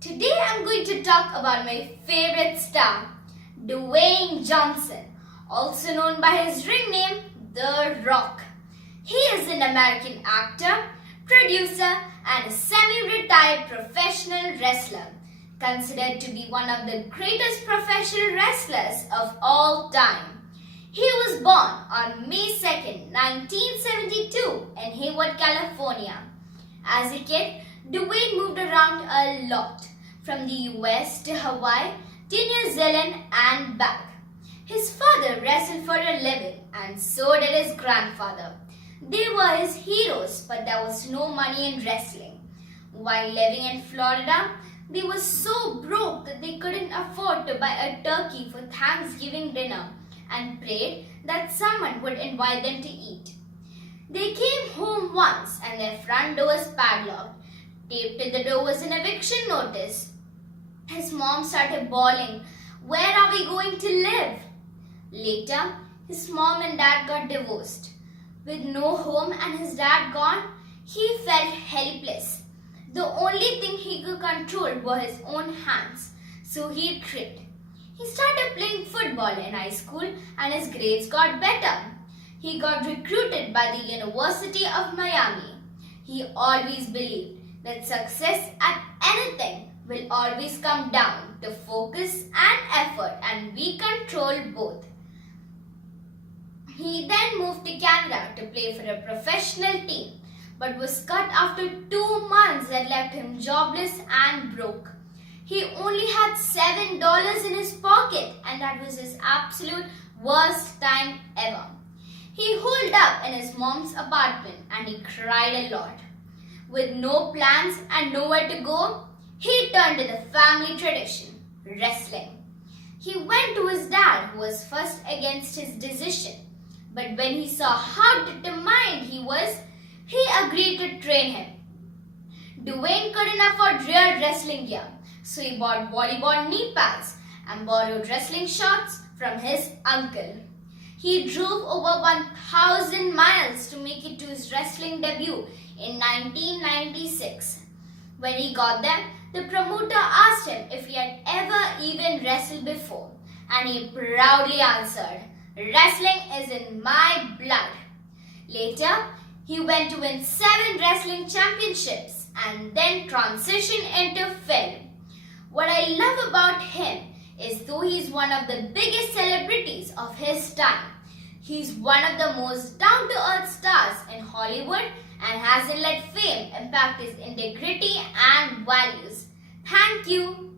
Today I'm going to talk about my favorite star, Dwayne Johnson, also known by his ring name, The Rock. He is an American actor, producer, and a semi-retired professional wrestler, considered to be one of the greatest professional wrestlers of all time. He was born on May 2nd, 1972 in Hayward, California. As a kid, Dwayne moved around a lot, from the US to Hawaii to New Zealand and back. His father wrestled for a living and so did his grandfather. They were his heroes, but there was no money in wrestling. While living in Florida, they were so broke that they couldn't afford to buy a turkey for Thanksgiving dinner and prayed that someone would invite them to eat. They came home once and their front door was padlocked. Taped to the door was an eviction notice. His mom started bawling, "Where are we going to live?" Later, his mom and dad got divorced. With no home and his dad gone, he felt helpless. The only thing he could control were his own hands, so he tried. He started playing football in high school and his grades got better. He got recruited by the University of Miami. He always believed that success at anything will always come down to focus and effort, and we control both. He then moved to Canada to play for a professional team, but was cut after 2 months that left him jobless and broke. He only had $7 in his pocket, and that was his absolute worst time ever. He holed up in his mom's apartment and he cried a lot. With no plans and nowhere to go, he turned to the family tradition, wrestling. He went to his dad, who was first against his decision. But when he saw how determined he was, he agreed to train him. Dwayne couldn't afford real wrestling gear, so he bought volleyball knee pads and borrowed wrestling shorts from his uncle. He drove over 1,000 miles to make it to his wrestling debut in 1996. When he got there, the promoter asked him if he had ever even wrestled before, and he proudly answered, "Wrestling is in my blood." Later, he went to win 7 wrestling championships and then transitioned into film. What I love about him is though he's one of the biggest celebrities of his time, he's one of the most down-to-earth stars in Hollywood and hasn't let fame impact his integrity and values. Thank you.